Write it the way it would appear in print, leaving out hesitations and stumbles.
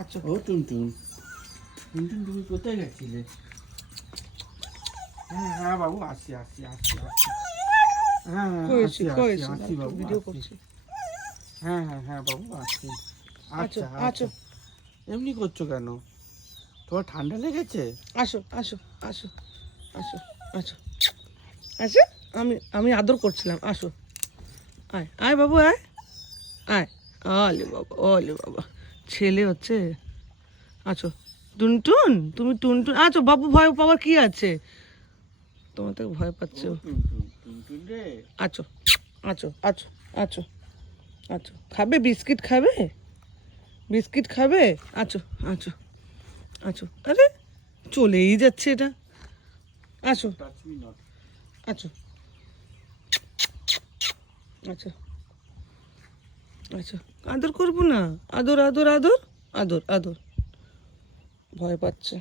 আচ্ছা ও টুনটুন, টুনটুন তুমি কোথায় গেছিলে? হ্যাঁ হ্যাঁ বাবু, আসি আসি আসি আসি। হ্যাঁ হ্যাঁ আসি আসি আসি বাবু, ভিডিও আসি। করছি। হ্যাঁ হ্যাঁ হ্যাঁ বাবু, আসি। আচ্ছা আচ্ছা আচ্ছা আচ্ছা। এমনি করছো কেন? তোমার ঠান্ডা লেগেছে? আসো আসো আসো আসো আসো আচ্ছা, আমি আমি আদর করছিলাম। আসো, আয় আয় বাবু, আয় আয়। ওলে বাবা, ওলে বাবা, ছেলে হচ্ছে। আছো টুনটুন, তুমি টুনটুন আছো। বাবু ভয় পাওয়ার কি আছে? তোমার থেকে ভয় ও পাচ্ছে। টুনটুন, টুনটুন রে। আছো আছো আছো আছো আছো, খাবে বিস্কিট? খাবে বিস্কিট? খাবে? আছো আছো আছো। আরে চলেই যাচ্ছে এটা। আছো টাচ মি নট। আছো আচ্ছা আচ্ছা, আদর করবো না? আদর আদর আদর আদর আদর। ভয় পাচ্ছে।